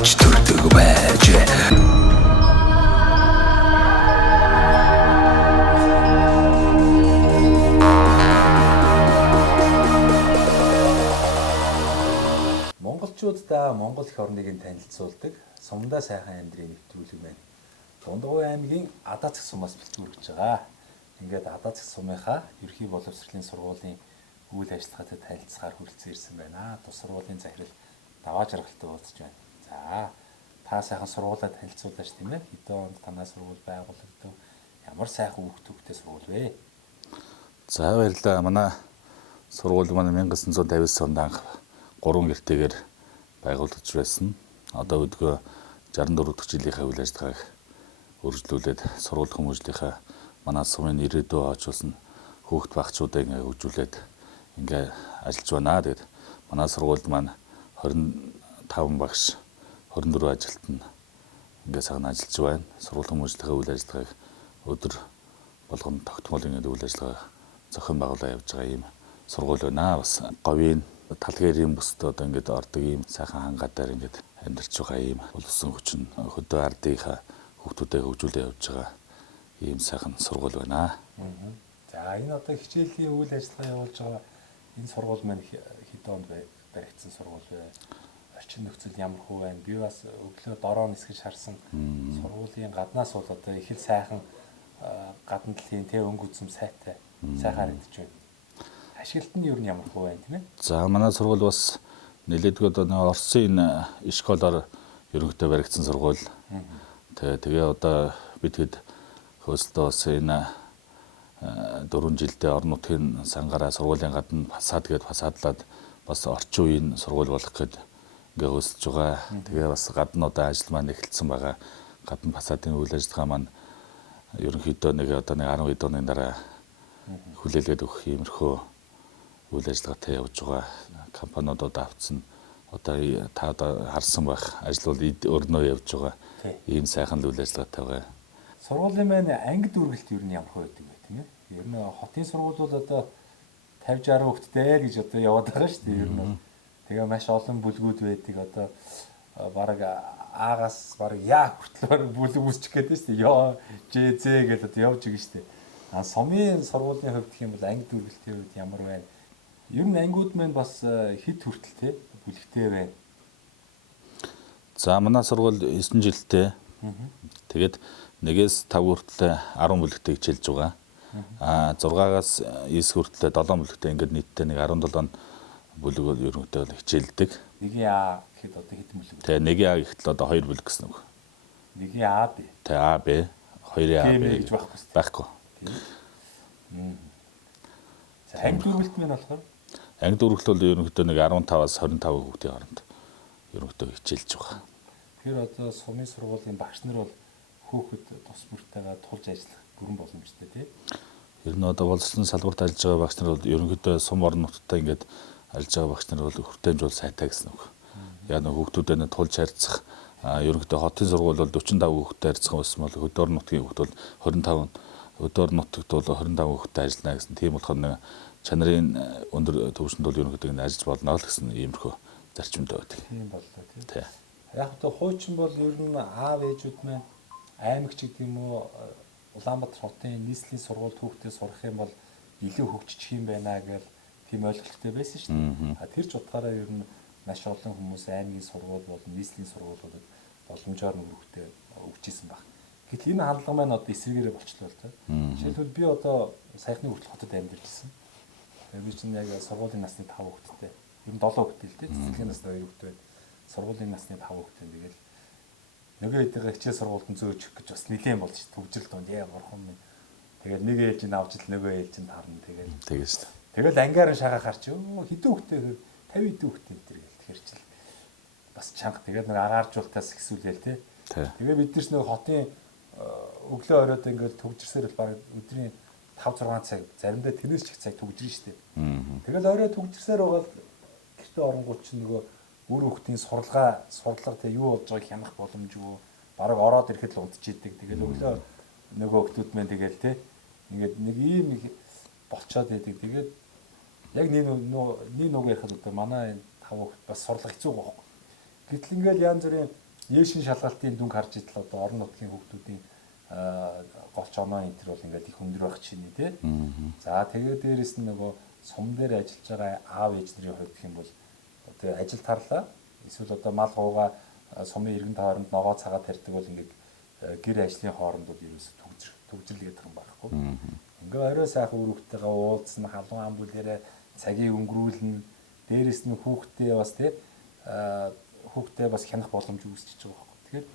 авч төрдөг байж. Монголчуудаа Монгол эх орныг танилцуулдаг Сумдаа сайхан амьдрын нэвтрүүлэг байна. Дундгуй аймгийн Адаа цэг сумаас бэлтгэж байгаа. Ингээд Адаа цэг сумынхаа ерхий боловсролын сургуулийн үйл ажиллагаатай танилцахаар хүрэлцэн ирсэн байна. Тус сургуулийн захирал даваа жаргалтай уулзж байна. За, та сайхан сургуулаа танилцуулаач тийм ээ. Хэдэн онд танай сургууль байгуулагдав? Ямар сайхан хүүхдүүдтэй сургууль вэ? За баярлалаа. Манай сургууль маань 1959 онд анх 3 гэртээгээр байгуулагдж байсан. Одоо өдгөө 64 дахь жилийнхаа үйл ажиллагааг үргэлжлүүлээд сургууль хүмүүжлийнхаа манай сумын ирээдүй хойчулсан хүүхд багцуудаа ингээ хөгжүүлээд ингээ ажиллаж байна. Тэгээд манай сургуульд маань 25 багш 24 ажилтан ингээ сайхан ажиллаж байна. Сургууль хүмүүжлийнхаа үйл ажиллагааг өдөр болгон тогтмол ингээ үйл ажиллагаа зохион байгуулаад явж байгаа юм сургууль байна. Бас говийн талгээрийн бүсд одоо ингээд ордог ийм сайхан хангадаар ингээд амьдарч байгаа ийм улсын хүчин хөдөө ардынхаа хүүхдүүдэд хөгжүүлээ явж байгаа ийм сайхан сургууль байна. За энэ одоо хичээлийн үйл ажиллагаа явуулж байгаа энэ сургууль маань хэдэн онд баригдсан сургууль вэ? Орчин нөхцөл ямар хөө байна? Би бас өглөө дороо нисгэж харсан сургуулийн гаднаас бол одоо их л сайхан гадна талын өнгө үзэм сайтай сайхан харагдаж байна. Ашиглалт нь юу нь ямар хөө байна тийм ээ? За манай сургууль бас нэлээдгүй одоо Оросын школоор ерөнхийдөө баригдсан сургууль. Тэгээ одоо бид хэд хөөсөлтөө бас энэ 4 жилдээ орон нутгийн сангаараа сургуулийн гадна фасад гээд фасадлаад бас орчин үеийн сургууль болох гээд ингээ хөөсөлж байгаа. Тэгээ бас гадна одоо ажил маань эхэлсэн байгаа. Гадна фасадын үйл ажиллагаа маань ерөнхийдөө нэг 12 оны дараа хүлээлгээд өгөх иймэрхүү үйл ажиллагаатай явж байгаа. Компаниудад авцсан одоо та одоо харсан байх ажил бол өрнөө явж байгаа. Ийм сайхан үйл ажиллагаатай байгаа. Сургуулийн маань анги дүүргэлт юу нь ямар хөө байдаг вэ тийм ээ? Ер нь хотын сургуулиуд одоо 50-60 хүүхэдтэй гэж одоо яваад байгаа шүү дээ ер нь. Тэгээ маш олон бүлгүүд байдаг одоо бараг аагаас бараг яа хүртэл бүлэг үүсчих гээд шүү дээ. Ёо ЖЗ гэж одоо явж байгаа шүү дээ. А сумын сургуулийн хувьд гэх юм бол анги дүүргэлтийн хувьд ямар байна? Ер нь ангиуд маань бас хэд хүртэл те бүлэгтэй байна. За манай сургууль 9 жилдээ. Тэгээд 1-5 хүртэл 10 бүлэгтэй хичээлж байгаа. 6-аас 9 хүртэл 7 бүлэгтэй ингээд нийтдээ нэг 17 бүлэг бол ерөнхийдөө хичээлдэг. 1А гэхэд одоо хэдэн бүлэг вэ? Тэгээ 1А гэхэд одоо 2 бүлэг гэсэн үг. 1А Б. Тэгээ А Б, 2А Б гэж байхгүй. За анги дүүргэлт маань болохоор анги дүүргэлт бол ерөнхийдөө нэг 15-аас 25 хүүхдийн хооронд ерөнхийдөө хичээлж байгаа. Тэгэхээр одоо сумын сургуулийн багш нар бол хүүхэд тус бүртэйгээ тулж ажиллах бүрэн боломжтой тийм. Ер нь одоо боловсролын салбарт ажиллаж байгаа багш нар бол ерөнхийдөө сум орон нутгад ингээд ажиллаж байгаа багш нар бол хүртээмжүүл сайтай гэсэн үг. Яг нэг хүүхдүүдэд тулж харьцах ерөнхийдөө хотын сургууль бол 45 хүүхэдтэй харьцах байсан бол хөдөө орон нутгийн хүүхд бол 25 өдөр нутагт бол 25 хүүхэдтэй ажиллана гэсэн. Тийм болохоор нэг чанарын өндөр төвшөнд бол ерөнхийдөө ажиллаж болно л гэсэн иймэрхүү зарчимд байдаг. Тийм боллоо тийм. Яг одоо хуучин бол ер нь аав ээжүүд маань аймагч гэдэг юм уу Улаанбаатар хотын нийслэлийн сургуульд хүүхдээ сурах юм бол илүү хөгжчих юм байна гэж тийм ойлголттой байсан шүү дээ. Тэр ч утгаараа ер нь маш олон хүмүүс аймгийн сургууль болон нийслэлийн сургуулиудад боломжоор хүүхдээ өгчээсэн баг. Гэтэл энэ хандлага маань одоо эсвэргээрээ болчихлоо л та. Жишээлбэл би одоо саяхны хүртэл хотод амьдарч ирсэн. Тэгээ би чинь яг сургуулийн насны 5 хүүхэдтэй. Ер нь 7 хүүхэдтэй л дээ. Цэцлэгийн насны 2 хүүхэдтэй. Сургуулийн насны 5 хүүхэдтэй. Тэгэл нөгөө хэдийгээ хичээл сургуульд зөөж өгөх гэж бас нэлээд болж төвжил донд яа горхон минь. Тэгэл нэг ээлж нь авч л нөгөө ээлж нь тарна тэгэл. Тэгэж шүү. Тэгэл ангиар нь шагаахаар чи хэдэн хүүхэдтэй 50 хэдэн хүүхэдтэй энэ төр гэл тэгэхээр чи бас чанга тэгэл нэг агааржуултаас ихсүүлээл те. Тэгээ бид нар ч нэг хотын өглөө оройд ингээл төгжирсээр л баг өдрийн 5-6 цаг заримдаа тэрнээс ч их цаг төгжрөн штэ. Тэгэл орой төгжирсээр байгаа л гэртээ оронгууд чи нөгөө өөр хүүхдийн сурлага те юу болж байгааг хянах боломжгүй бараг ороод ирэхэд л унтчихийдэг. Тэгэл өглөө нөгөө хүүхдүүд мэн тэгэл те ингээд нэг ийм нэг болцоод байдаг. Тэгээд яг нэг нүг ярихад одоо манай 5 хүүхд бас сурлага хэцүү байхгүй. Гэтэл ингээл янз бүрийн Ээшин шалгалтын дүнг харж идэл одоо орон нутгийн хүүхдүүдийн голч оноо энэ төр бол ингээд их өндөр байх чинь тий. За тэгээд дээрэс нь нөгөө сум дээр ажиллаж байгаа аав ээж нарын хувьд гэх юм бол одоо ажил тарлаа. Эсвэл одоо мал хуугаа сумын иргэн тойронд ногоо цагаа тарьдаг бол ингээд гэр ажлын хооронд бол ерөөсө төгжрлгээд байгаа юм байхгүй. Ингээ орой сайхан өрөвтэйгээ уулзсан халуун ам бүлээрээ цагийг өнгөрүүлнэ. Дээрэс нь хүүхдээ бас тий хүүхдээ бас хянах боломж үүсчихэж байгаа байхгүй. Тэгэхээр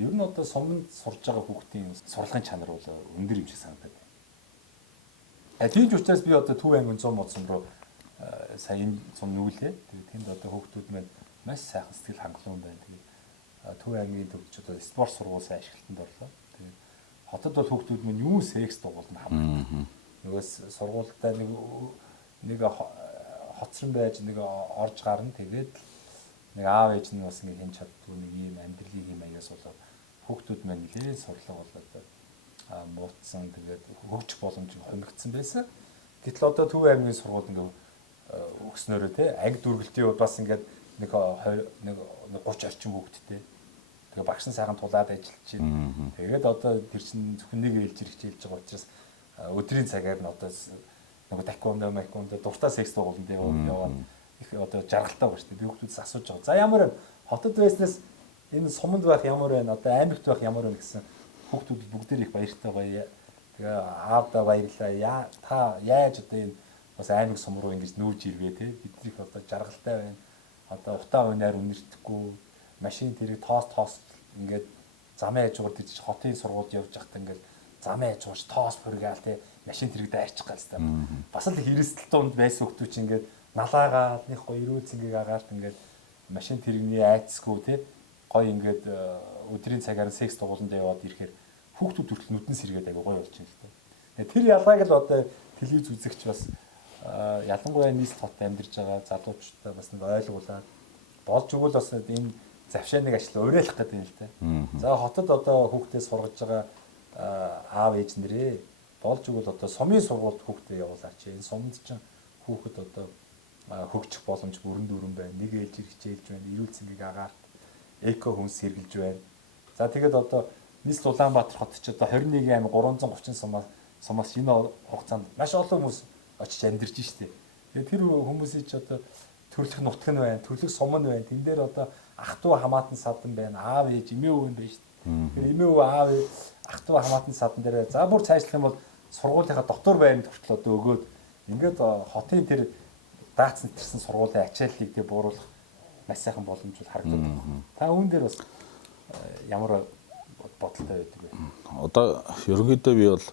ер нь одоо суманд сурж байгаа хүүхдийн сурлагын чанар бол өндөр юм шиг санагдаад байна. Тийм ч учраас би одоо Төв аймгийн 100 мод сум руу сая энэ сум нүүлээ. Тэгээд тэнд одоо хүүхдүүд маань маш сайхан сэтгэл хангалуун байна. Тэгээд Төв аймгийн төвч одоо спорт сургууль сайн ашиглалтанд орлоо. Тэгээд хотод бол хүүхдүүд маань юу секс дугуулна хамаагүй. Нөгөөс сургуультай нэг хоцрон байж нэг орж гарна. Тэгээд нэг аав ээж нь бас ингэ хэн чаддгүй нэг ийм амьдралын юм аяас болоод хүүхдүүд маань нэлээд сурлага болоод муутсан тэгээд хөгжих боломжийг хомигдсан байсан. Гэтэл одоо Төв аймгийн сургууль ингээ өгснөөрөө те анги дүргэлтийн үед бас ингээд нэг 30 орчим хүүхдтэй. Тэгээ багш нь сайхан тулаад ажиллаж байна. Тэгээд одоо тэр чинь зөвхөн нэг ээлж хэрэгжүүлж байгаа учраас өдрийн цагаар нь одоо нэг таквондо майкондо дуртай секс дугууланд яваад их одоо жаргалтай байна шүү дээ. Би хүүхдүүдээс асууж байгаа. За ямар вэ? Хотод байснаас энэ суманд байх ямар вэ? Одоо аймагт байх ямар вэ гэсэн хүүхдүүд бүгдээр их баяртай гоё. Тэгээ аавда баярлаа. Та яаж одоо энэ бас аймаг сум руу ингэж нүүж ирвэ те? Бидний одоо жаргалтай байна. Одоо утаа унаар үнэртэхгүй машин тэрийг тоос ингээд замын хажуугаар тийж хотын сургуульд явж байхдаа ингээд замын хажуугаар тоос бүргээл те машин тэрийг дайрчих галстай. Бас л их эрсдэл тунд байсан хүмүүс чинь ингээд налаагаад нэг гоё ирүү цэнгийг агаарт ингээд машин тэрэгний айцсгүй те гоё ингээд өдрийн цагаар секс дугууланд яваад ирэхээр хүүхдүүд хүртэл нүдэн сэргээд аяга гоё болж байна л те. Тэр ялгааг л одоо телевиз үзэгч бас ялангуяа нийслэл хот амьдарч байгаа залуучуудаа бас нэг ойлгуулад болж өгвөл бас энэ завшааныг ажил уриалах гэдэг юм л те. За хотод одоо хүүхдээ сургаж байгаа аав ээж нэрээ болж өгвөл одоо сумын сургуульд хүүхдээ явуулаач. Энэ сумд чинь хүүхэд одоо хөгжих боломж бүрэн дүүрэн байна. Нэг ээлж хэрэгжүүлж байна. Ирүүл цэнгийг агаарт эко хүнс сэргэлж байна. За тэгээд одоо нийслэл Улаанбаатар хот ч одоо 21 аймаг 330 сумаас энэ хугацаанд маш олон хүмүүс очиж амьдарч штеп. Тэгээд тэр хүмүүсийн ч одоо төрлөх нутг нь байна, төрлөх сум нь байна. Тэн дээр одоо ах トゥ хамаатан садан байна, аав ээж, эмээ өвөө байна штеп. Тэгэхээр эмээ өвөө аав ах トゥ хамаатан садан дээр за бүр цаашлах юм бол сургуулийнхаа дотор байранд хүртэл одоо өгөөд ингээд хотын тэр даацсан төрсэн сургуулийн ачааллыг тэг бууруулах маш сайхан боломж бол харагдаад байна. Та үүн дээр бас ямар бодолтой байдаг вэ? Одоо ерөнхийдөө би бол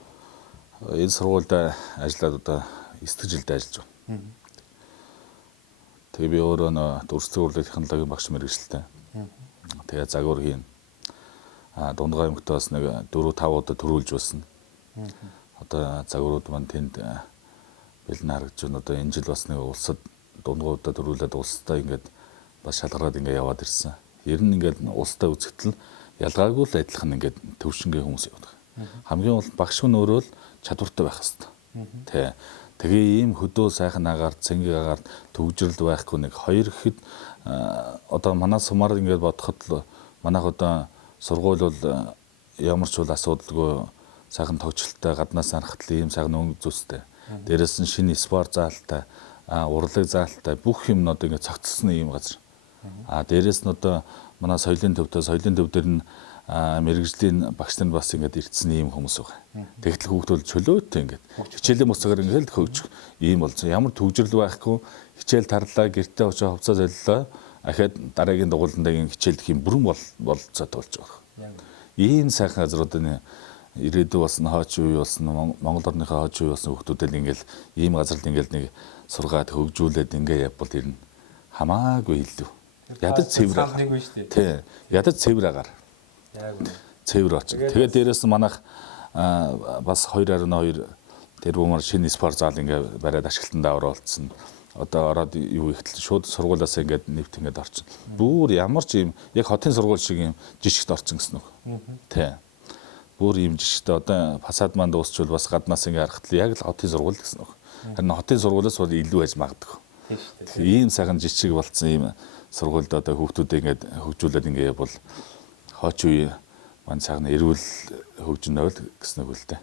энэ сургуульд ажиллаад одоо 9 жилд ажиллаж байна. Тэгээ би өөрөө дүрслэг урлаг технологийн багш мэргэжилтэй. Тэгээ загвар хийн. Дундгай аймагт бас нэг 4-5 удаа төрүүлж байсан. Одоо загварууд маань тэнд бэлэн харагдж байна. Одоо энэ жил бас нэг улсад дундгуудаа төрүүлээд улстай ингээд бас шалгараад ингээд яваад ирсэн. Ер нь ингээд улстай үзэгдэл ялгаагүй л адилхан ингээд төвшингийн хүмүүс явдаг. Хамгийн гол багш хүн өөрөө л чадвартай байх хэрэгтэй. Тэгээ ийм хөдөө сайхан агаарт цэнгийг агаарт төгжрөл байхгүй нэг хоёр гэхэд одоо манай сумаар ингээд бодоход л манайх одоо сургууль бол ямар ч үл асуудалгүй сайхан тогтчлолтой гаднаас харахад ийм сайхан өнгө зүстэй. Дээрээс нь шинэ спорт заалтай, урлаг заалтай бүх юм одоо ингээд цогцолсон ийм газар. Дээрээс нь одоо манай соёлын төв дээр нь мэргэжлийн багш нар бас ингээд ирдсэн ийм хүмүүс байгаа. Тэгтэл хүүхд бол чөлөөтэй ингээд хичээлийн буцаагаар ингээд хөгжих ийм болсон. Ямар төгжрөл байхгүй хичээл тарлаа, гэртээ очиж хувцас солилоо. Ахаад дараагийн дугууландаа ингээд хичээлдэх юм бүрэн болцоод болж байгаа. Ийм сайхан газруудын ирээдүй болсон хойч үе болсон Монгол орныхоо хойч үе болсон хүүхдүүдэл ингээд ийм газарт ингээд нэг сургаад хөгжүүлээд ингээд явбал ер нь хамаагүй илүү. Ядаж цэвэр агаар. Тий. Ядаж цэвэр агаар. Цэвэр очиг. Тэгээд дээрэс нь манайх бас 2.2 тэрбумаар шинэ спорт зал ингээд бариад ашиглалтанд оруулсан. Одоо ороод юу ихтэл шууд сургуулиасаа ингээд нэвт ингээд орсон. Бүр ямар ч юм яг хотын сургууль шиг юм жижигт орсон гэсэн үг. Тий. Бүр юм жижигтэй одоо фасад манд дуусчвал бас гаднаас ингээд харахад яг л хотын сургууль гэсэн үг. Харин хотын сургуулиас бол илүү байж магадгүй. Ийм сайхан жижиг болцсон ийм сургуульд одоо хүүхдүүдээ ингээд хөгжүүлээд ингээд бол хооч үе маань цаана эрүүл хөгжин байвал гэсэн үг л дээ.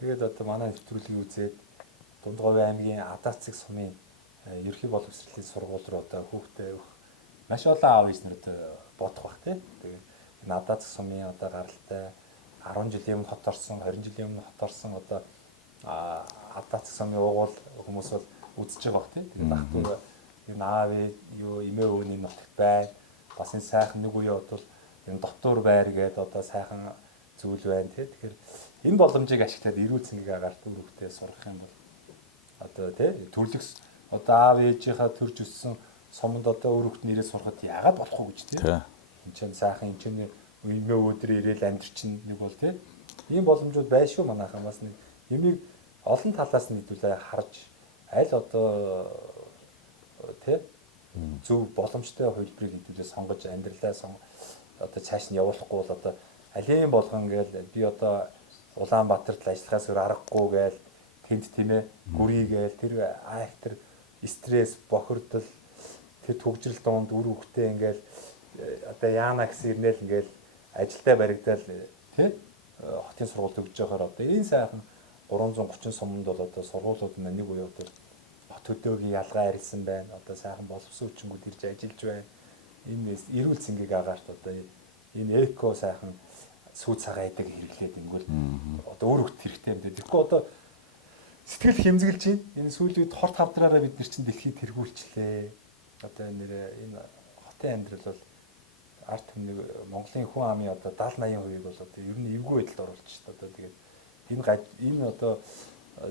Тэгээд одоо манай нэвтрүүлгийг үзээд Дундговь аймгийн Адаацэг сумын ерхий боловсролын сургууль руу одоо хүүхдээ өгөх маш олон аав ээж нар одоо бодох бах тий. Тэгээд энэ Адаацэг сумын одоо гаралтай 10 жилийн өмнө хот орсон, 20 жилийн өмнө хот орсон одоо Адаацэг сумын уугуул хүмүүс бол үзэж байгаа бах тий. Тэгээд ах トゥ энэ аав юу эмээ өвний нутагт бай. Бас энэ сайхан нэг үе бодвол энэ дотуур байр гэдэг одоо сайхан зүйл байна тий. Тэгэхээр энэ боломжийг ашиглаад эрүүл цэнгийг агаарт үр хөвгтөө сурах юм бол одоо тий төрлөкс одоо аав ээжийнхаа төрж өссөн суманд одоо үр хөвгт нэрээ сурахад яагаад болохгүй гэж тий. Энд чинь сайхан энэ чинь эмээ өдөр ирээл амьдрчин нэг бол тий. Ийм боломжууд байшгүй манайхан бас нэг юмыг олон талаас нь хэдүүлээ харж аль одоо тий зөв боломжтой хувилбарыг хэдүүлээ сонгож амьдралаа одоо цааш нь явуулахгүй бол одоо алийн болгон гээл би одоо Улаанбаатарт ажиллахаас өөр аргагүй гээл тэнд тийм ээ гүрийгээл тэр айхтар стресс бохирдол тэр төгжрөл донд үр хөвгтэй ингээл одоо яана гэсэн ирнэл ингээл ажилдаа баригдал тий хотын сургуульд өгж байгаагаар одоо энэ сайхан 330 суманд бол одоо сургуулиуд маань нэг үе одоо хот хөдөөгийн ялгаа арилсан байна. Одоо сайхан боловсон хүчингүүд ирж ажиллаж байна. Энэ эрүүл цэнгийг агаарт одоо энэ эко сайхан сүү цагаа идэг хэрэглээд ингүүл одоо өөр хөвгт хэрэгтэй юм дээ. Тэгэхгүй одоо сэтгэл хэмзэглэж байна. Энэ сүүлийн хорт хавдраараа бид нар чинь дэлхийд тэргүүлчлээ. Одоо энэ хотын амьдрал бол арт түмнийг Монголын хүн амын одоо 70-80% бол одоо ер нь эвгүй байдалд оруулж шүү дээ. Одоо тэгээд энэ одоо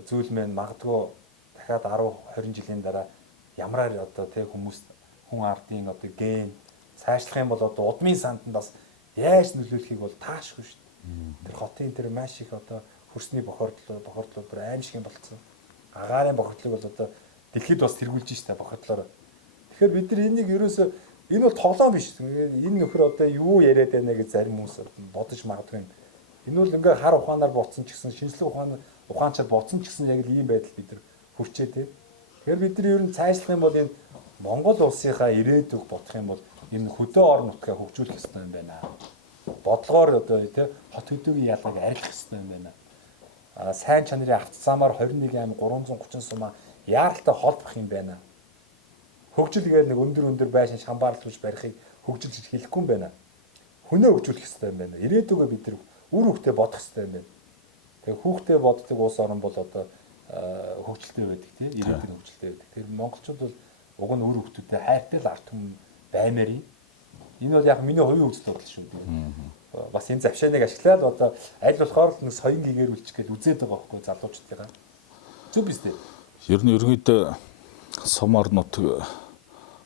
зүйл маань магадгүй дахиад 10-20 жилийн дараа ямраар одоо тэг хүмүүс хүн ардын одоо ген сайжлах юм бол одоо удмын санд нь бас яаж нөлөөлөхийг бол таашгүй шүү дээ. Тэр хотын тэр маш их одоо хөрсний бохирдлууд бүр аимшиг юм болцсон. Агаарын бохирдлыг бол одоо дэлхийд бас тэргүүлж штэ бохирдлоор. Тэгэхээр бид нар энийг ерөөсөө энэ бол тоглоом биш. Энэ нөхөр одоо юу яриад байна гэж зарим хүмүүс бодож магадгүй юм. Энэ бол ингээ хар ухаанаар ботсон ч гэсэн шинжлэх ухаанчаар ботсон ч гэсэн яг л ийм байдал бид нар хүрчээ тий. Тэгэхээр бид нар ер нь цаашлах юм бол энэ Монгол улсынхаа ирээдүг бодох юм бол энэ хөдөө орон нутгаа хөгжүүлэх ёстой юм байна. Бодлогоор одоо тий хот хөдөөгийн ялгааг арилгах ёстой юм байна. Сайн чанарын автозамаар 21 аймаг 330 сумаа яаралтай холбох юм байна. Хөгжил гээл нэг өндөр байшин шамбаарлуулж барихыг хөгжил гэж хэлэхгүй юм байна. Хүнээ хөгжүүлэх ёстой юм байна. Ирээдүгөө бид нар үр хөвгтөө бодох ёстой юм байна. Тэгээ хүүхдээ боддог улс орн бол одоо хөгжилтэй байдаг тийм ирээдүйн хөгжилтэй байдаг. Тэр монголчууд бол уг нь үр хөвгтүүдэд хайртай л арт түмэн баймаар юм. Энэ бол яг миний хувийн үзэл бодол шүү дээ. Бас энэ завшааныг ашиглаад одоо аль болохоор нэг соён гэгэрүүлчих гээд үзээд байгаа байхгүй залуучдынхаа. Зүг биз дээ. Ер нь ерөнхийдөө сум орнууд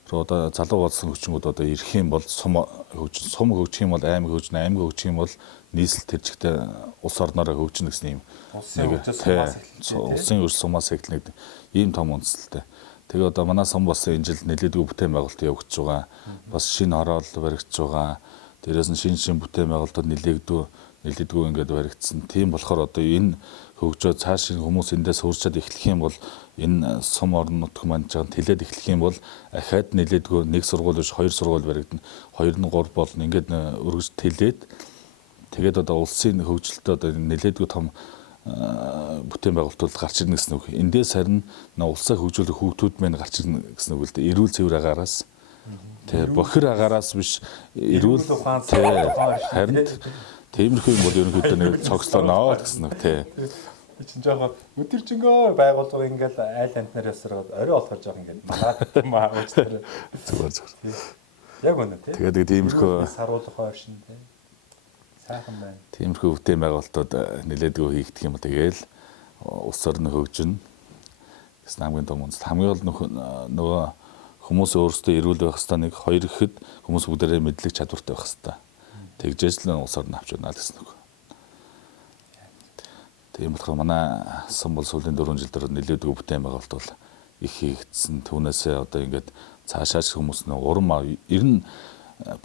руу одоо залуу болсон хүчингүүд одоо ирэх юм бол сум хөгжих юм бол аймаг хөгжнө, аймаг хөгжих юм бол нийслэл төржигтэй улс орнороо хөгжинэ гэсэн юм. Улсын өрс сумаас эхлэнэ гэдэг ийм том үндсэлтэй. Тэгээ одоо манай сум бас энэ жил нэлээдгүй бүтээн байгуулалт явагдаж байгаа. Бас шинэ хороол баригдаж байгаа. Дээрээс нь шинэ бүтээн байгуулалтад нэлээдгүй ингээд баригдсан. Тийм болохоор одоо энэ хөгжөө цааш хүмүүс эндээс сурчаад эхлэх юм бол энэ сум орон нутг маань жаан тэлээд эхлэх юм бол ахаад нэлээдгүй нэг сургууль биш хоёр сургууль баригдана. 2 нь 3 болно. Ингээд өргөж тэлээд тэгээд одоо улсын хөгжилтөд одоо нэлээдгүй том бүтээн байгуулалт гарч ирнэ гэсэн үг. Эндээс харин улсаа хөгжүүлэх хүүхдүүд маань гарч ирнэ гэсэн үг л дээ. Эрүүл цэвэр агаараас тэгээ бохир агаараас биш эрүүл харин тиймэрхүү юм бол ерөнхийдөө нэг цогцлоо гэсэн үг тий. Чинь жоохон өдөржингөө байгуулга ингээл айл амтнараас орой олгож байгаа ингээд манаад юм аа уучлаарай. Зүгээр. Яг үнэ тий. Тэгээд тиймэрхүү саруулах ойршин тий. Сайхан байна. Тиймэрхүү бүтээн байгуулалтууд нэлээдгүй хийгдэх юм тэгээл улс орны хөгжинэ. Гэсэн хамгийн том үндэс. Хамгийн гол нөгөө хүмүүс өөрсдөө эрүүл байх хэвээр нэг хоёр ихэд хүмүүс бүгдээрээ мэдлэг чадвартай байх хэвээр. Тэгжээс л улс орн авч байна гэсэн үг. Тийм болохоор манай сум бол сүүлийн 4 жилдэр нэлээдгүй бүтээн байгуулалт бол их хийгдсэн. Түүнээсээ одоо ингээд цаашаач хүмүүс нэг урам ер нь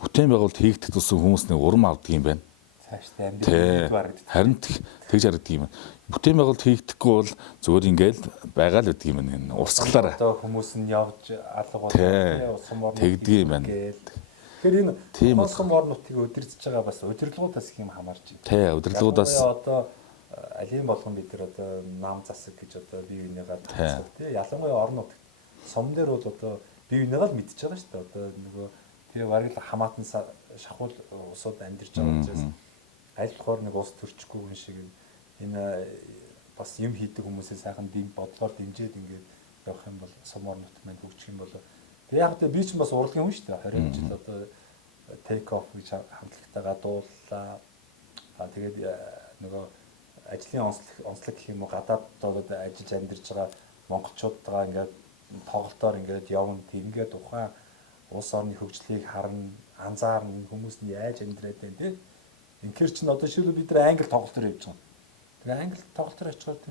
бүтээн байгуулалт хийгдэх тусам хүмүүс нэг урам авдаг юм байна. Цаашдаа амьдрал барагддаг. Харин тэгж харагддаг юм. Бүтээн байгуулалт хийгдэхгүй бол зүгээр ингээл байгаа л гэдэг юм байна. Урсгалаараа. Одоо хүмүүс нь явж алга болоо сум орнууд тэгдэг юм байна. Тэгэхээр энэ Тийм хоосон ор нутгийг удирдах байгаа бас удирдлагуудаас их юм хамаарч байна. Тий, удирдлагуудаас одоо алийн болгон бид нар одоо нам засаг гэж одоо бие бинийгаа тооцох тий. Ялангуяа орон нутагт сум дээр бол одоо бие бинийгаа л мэдчихэж байгаа шүү дээ. Одоо нөгөө тэр бараг л хамаатан шахуул усууд амьдарч байгаа учраас аль болохоор нэг ус төрчихгүй юм шиг энэ бас юм хийдэг хүмүүсээ сайхан бодлоор дэмжиж ингээд явах юм бол сум орон нутг маань хөгжих юм бол тэг яг тэ би ч бас урлагийн хүн шүү дээ 20 жил одоо take off гэж хамтлагтайгаа дууллаа. Тэгээд нөгөө ажлын онцлог гэх юм уу гадаад болоод ажиллаж амьдарч байгаа монголчуудтайгаа ингээд тоглолтоор ингээд явна. Ингээд ухаан улс орны хөгжлийг харна, анзаарна, хүмүүс нь яаж амьдраад байна те. Инхээр чинь одоо шилбэл бид нар англи тоглолтоор явж байгаа. Тэгээ англи тоглолтоор очиход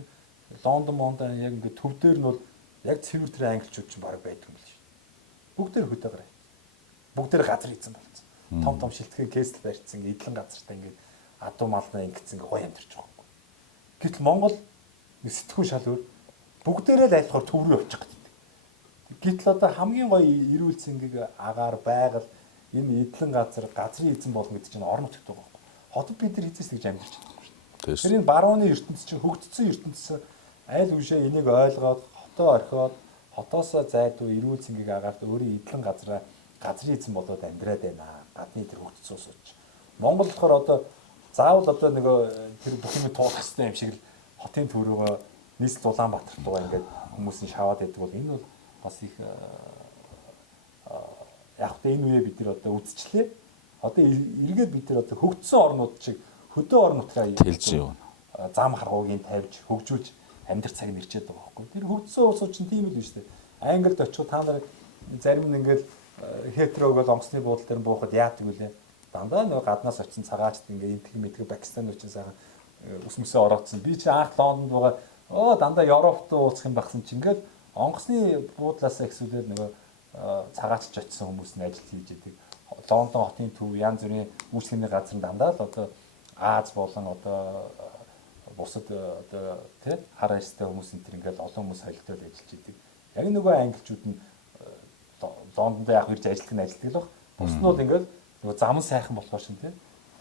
Лондон Мондон яг ингээд төв дээр нь бол яг цэвэр тэр англичууд чинь баг байдаг юм л шүү. Бүгдээр хөдөө гараа. Бүгдээр газар хийцэн болцсон. Том том шилтгэн кэсл барьцсан, эдлэн газартаа ингээд адуу малнаа ингэсэн гоё амьдарч байгаа юм. Гэтэл Монгол сэтгүүн шал өөр бүгдээрээ л айлхаар төв рүү явчих гэдэг. Гэтэл одоо хамгийн гоё эрүүл цэнгийг агаар байгаль энэ эдлэн газрын эзэн болно гэдэг чинь орон нутагт байгаа юм. Хотод бид нар эзэс гэж амьдарч байгаа юм шүү. Тэр энэ барууны ертөнц чинь хөгжсөн ертөнц аль үшээ энийг ойлгоод хотоо орхиод хотоосоо зайдуу эрүүл цэнгийг агаард өөрийн эдлэн газрын эзэн болоод амьдраад байна. Гадны тэр хөгжсөн сууч. Монгол болохоор одоо заавал одоо нөгөө тэр бүх юм туулах хэрэгтэй юм шиг л хотын төв рүүгээ нийслэл Улаанбаатарт байгаа ингээд хүмүүс нь шаваад байдаг бол энэ бол бас их яг тэ энэ үе бид нар одоо үзчлээ. Одоо эргээд бид нар одоо хөгжсөн орнууд шиг хөдөө орн нутгаа тэлж юу. Зам харгуугийн тавьж хөгжүүлж амьдрах цаг нь ирчээд байгаа байхгүй. Тэр хөгжсөн улсууд чинь тийм л биш үү? Англид очиход та нар зарим нь ингээд хетрог бол онгоцны буудлын дээр буухад яадаг вүлээ? Дандаа нөгөө гаднаас очсон цагаачд ингээд идэх мэддэг Пакистан очсон сайхан ус мөсөө ороодсон. Би чи анх Лондонд байгаа дандаа Европт ууцах юм багсан чи ингээд онгоцны буудлаасаа ихсүүлээд нөгөө цагаачч очсон хүмүүс нь ажил хийж идэг. Лондон хотын төв янз бүрийн үйлчлэгийн газар дандаа л одоо Аз болон одоо бусад одоо тий хар арьстай хүмүүс энэ ингээд олон хүмүүс солилцоод ажиллаж идэг. Яг нөгөө англичууд нь Лондонд яг ирж ажилладаг л баг. Бус нь бол ингээд нөгөө зам сайхан болохоор шин тий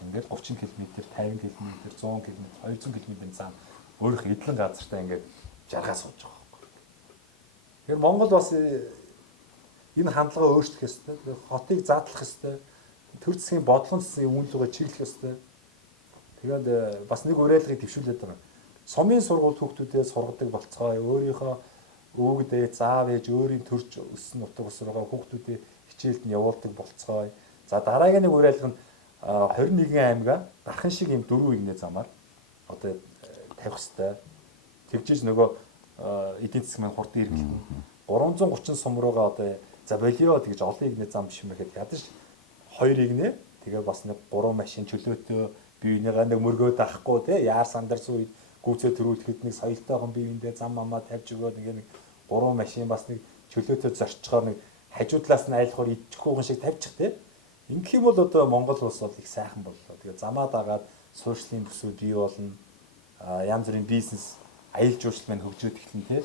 ингээд 30 км, 50 км, 100 км, 200 км-ийн зам өөрөх эдлэн газартаа ингээд жаргаа сууж байгаа байхгүй. Тэгэхээр Монгол бас энэ хандлагаа өөрчлөх ёстой. Хотыг задлах ёстой. Төр засгийн бодлогын засгийн үн лугаа чиглэх ёстой. Тэгээд бас нэг уриалгыг дэвшүүлээд байгаа. Сумын сургууль хүүхдүүдээ сургадаг болцгоо. Өөрийнхөө өвөг дээд заав ээж өөрийн төрж өссөн нутаг ус руугаа хүүхдүүдээ хичээлд нь явуулдаг болцгоо. За дараагийн нэг уриалга нь 21 аймгаа дархан шиг юм 4 игнэ замаар одоо тавих ёстой. Тэгжиж нөгөө эдийн засаг маань хурдан эргэлнэ. 330 сум руугаа одоо за болио тэгж олон игнэ зам биш юм гэхэд ядаж 2 игнэ тэгээ бас нэг 3 машин чөлөөтэй биенийгаа нэг мөргөө даахгүй те яар сандар суу гүцээ төрүүлэхэд нэг соёлтойхон биеиндээ зам амаа тавьж өгөөд ингээ нэг 3 машин бас нэг чөлөөтэй зорчгоор нэг хажуудлаас нь айлхаар идчихгүйхэн шиг тавьчих те ингэх юм бол одоо Монгол улс бол их сайхан боллоо. Тэгээ замаа дагаад суурьшлын бүсүүд бий болно. Янз бүрийн бизнес аялал жуулчлал маань хөгжөөд эхэлнэ те.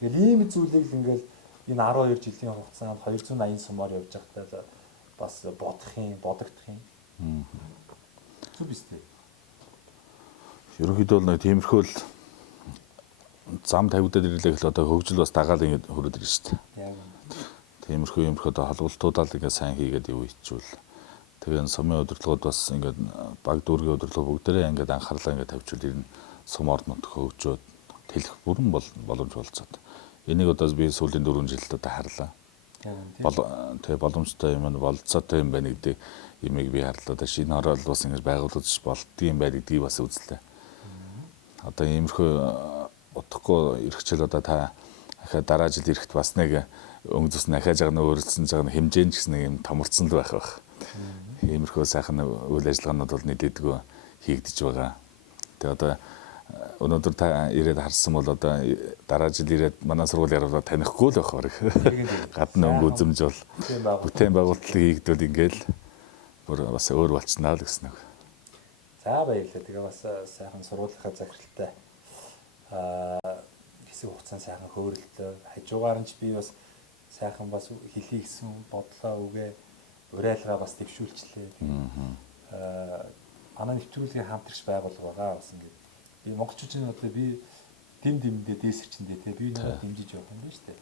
Тэгэл ийм зүйлийг л ингээл энэ 12 жилийн хугацаанд 280 сумаар явж байхдаа бас бодогдох юм. Зүг биз дээ. Ерөнхийдөө нэг тиймэрхүү л зам тавигдаад ирлээ гэхэл одоо хөгжил бас дагаал ингэ хөрөд ирж штэ. Тиймэрхүү одоо холболтуудаа л ингэ сайн хийгээд юу хийчихвэл тэгээ сумын удирдлагууд бас ингэ баг дүүргийн удирдлага бүгдээрээ ингэ анхаарлаа ингэ тавьчихвал ер нь сум орнууд хөгжөөд тэлэх бүрэн боломж болцоод. Энийг одоо би сүүлийн 4 жилд одоо харлаа. Тэгээ боломжтой юм болцоотой юм байна гэдэг имийг би харлаа. Одоо шинэ хороол бас ингэж байгуулагдаж болдгийм байдгийг бас үзлээ. Одоо иймэрхүү утгагүй эрхчил одоо та ахаа дараа жил ирэхэд бас нэг өнгө зүс нь ахааж байгаа нь өөрчлөсөн байгаа нь хэмжээ нь ч гэсэн юм томорцсон л байх. Иймэрхүү сайхан үйл ажиллагаанууд бол нийлээдгүй хийгдэж байгаа. Тэгээ одоо өнөөдөр та ирээд харсан бол одоо дараа жил ирээд манай сургууль яруу танихгүй л байх баг. Гадны өнгө үзэмж бол бүтээн байгуулалтыг хийгдвэл ингээл бүр бас өөр болчихнаа л гэсэн үг. За баярлалаа. Тэгээ бас сайхан сургуулийнхаа захиралтай хэсэг хугацаанд сайхан хөөрөлтөө хажуугаар нь ч би бас сайхан бас хэлхий гэсэн бодлоо үгээ урайлгаа бас дэвшүүлчлээ. Манай нэвтрүүлгийн хамтрагч байгууллага байгаа бас ингээд би монголчуудын одоо би дэмдээ дээсэрчэндээ тий би надад дэмжиж явах юм байна шүү дээ.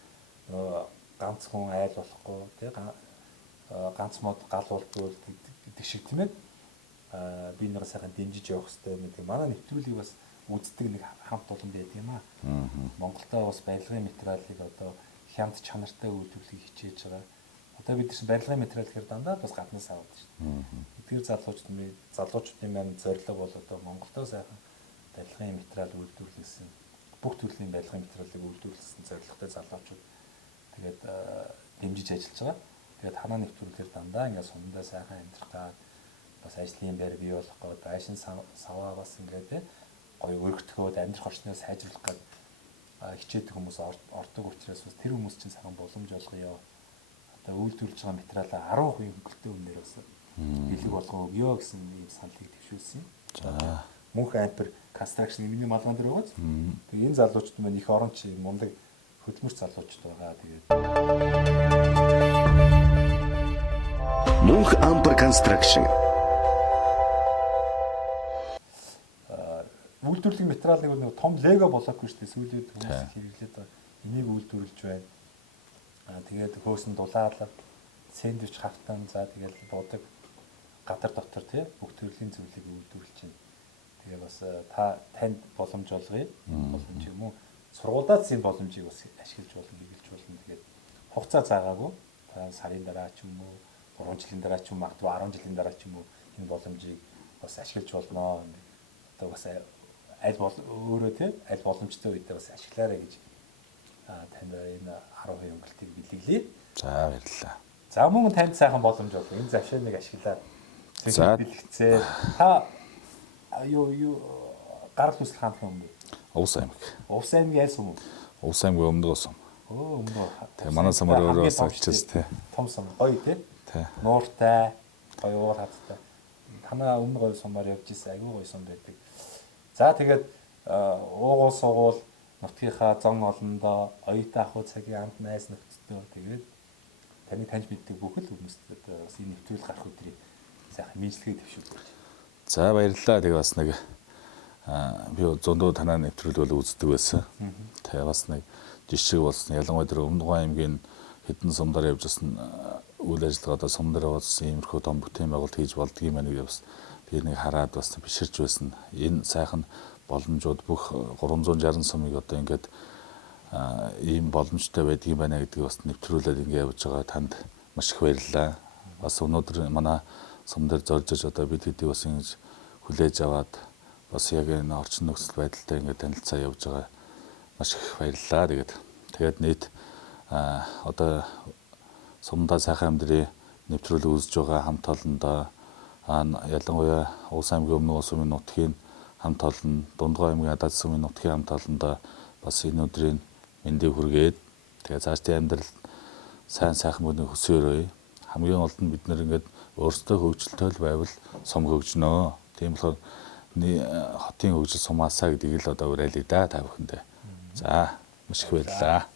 Нөгөө ганц хүн айл болохгүй тий ганц мод гал болдгоо гэдэг шиг тийм ээ. Би нэг сайхан дэмжиж явах хэрэгтэй юм гэдэг. Манай нэвтрүүлгийг бас үздэг нэг хамт олон байдаг юм аа. Монголдо бас барилгын материалыг одоо хямд чанартай үйлдвэрлэхийг хичээж байгаа. Одоо бид чинь барилгын материал гэхээр дандаа бас гаднаас аваад шүү дээ. Эдгээр залуучуудын маань зорилго бол одоо Монголдо сайхан барилгын материал үйлдвэрлэсэн, бүх төрлийн барилгын материалыг үйлдвэрлэсэн зорилготой залуучууд тэгээд дэмжиж ажиллаж байгаа. Тэгээд ханаа нэвтрүүлгээр дандаа ингээд сумдаа сайхан амьдрах гад бас ажлын байр бий болох гээд байшин саваа бас ингээд гоё өргөтгөөд амьдрах орчноо сайжруулах гээд хичээдэг хүмүүс ордог учраас бас тэр хүмүүс чинь сайхан боломж олгоё. Одоо үйлдвэрлэж байгаа материалаа 10% хөнгөлөлтөө үнээр бас бэлэг болгоо өгөө гэсэн ийм саналыг төвшүүлсэн юм. За Мөнх Ампер Construction миний малган дээр байгаа. Тэгээ энэ залуучууд маань их оронч мундаг хөдөлмөрч залуучууд байгаа. Тэгээд Мөнх Ампер Construction үйлдвэрлэлийн материалыг нэг том лего болоогүй шүү дээ. Сүүлийн хүмүүс хэрэглээд байгаа. Энийг үйлдвэрлэж байна. Тэгээд хөөсөн дулаалга, сэндвич хавтан за тэгээд буудаг гадар дотор тий бүх төрлийн зүйлийг үйлдвэрлэж байна. Тэгээ бас танд боломж олгоё. Боломж юм уу? Сургуулиудаас энэ боломжийг бас ашиглаж болно, хэрэглэж болно. Тэгээд хугацаа заагаагүй. Сарын дараа ч юм уу, 3 жилийн дараа ч юм уу, магадгүй 10 жилийн дараа ч юм уу энэ боломжийг бас ашиглаж болно. Одоо бас аль бол өөрөө тий аль боломжтой үедээ бас ашиглаарай гэж танд энэ 10% хөнгөлтийг бэлэглэе. за баярлалаа. За мөн танд сайхан боломж олгоо. Энэ завшааныг ашиглаад За. бэлгэцээ. Та юу гарал үүсэл хаанхын өмнө? Увс аймаг. Увс аймгийн аль сум? Увс аймгийн өмнөд сум. Өмнө. Тэгээ манай сумаар өөрөө бас авчиж тий. Том сум гоё тий. Тий. Нууртай, гоё уур хаттай. Танаа өмнө гоё сумаар явж ирсэн. Аюу гоё сум байдаг. За тэгээд уугуул сугуул нутгийнхаа зон олондоо оюутан ахуй цагийн амт найз нөхдөдөө тэгээд таны таньж мэддэг бүх л хүмүүстээ бас энэ нэвтрүүл гарах өдрийг сайхан мэдлэгээ төвшүүлж. За баярлалаа. Тэгээ бас нэг би зөндөө танаа нэвтрүүл бол үздэг байсан. Тэгээ бас нэг жишээ болсон. Ялангуяа тэр Өмнөгов аймгийн хэдэн сумдаар явж байсан үйл ажиллагаа одоо сумдаар болсон иймэрхүү том бүтээн байгуулалт хийж болдго юм байна гэж бас би нэг хараад бас биширч байсан. Энэ сайхан боломжууд бүх 360 сумыг одоо ингээд ийм боломжтой байдгийг байна гэдгийг бас нэвтрүүлээд ингээд явж байгаа танд маш их баярлалаа. Бас өнөөдөр манай сум дээр зорж одоо бид хэдий бас ингэж хүлээж аваад бас яг энэ орчин нөхцөл байдалтай ингээд танилцаа явж байгаа маш их баярлалаа. Тэгээд нийт одоо сумдаа сайхан амьдрий нэвтрүүлэг үзэж байгаа хамт олондоо ялангуяа Увс аймгийн өмнөд сумын нутгийн хамт олон, Дундгой аймгийн Адаад сумын нутгийн хамт олондоо бас энэ өдрийн мэндийг хүргээд тэгээ цаашдын амьдрал сайн сайхан бүний хөсөөрөй. Хамгийн гол нь бид нэр ингээд өөрсдөө хөгжилтэй байвал сум хөгжнөө. Тийм болохоор хотын хөгжил сумаасаа гэдгийг л одоо уриалъя да та бүхэндээ. За маш их баярлалаа.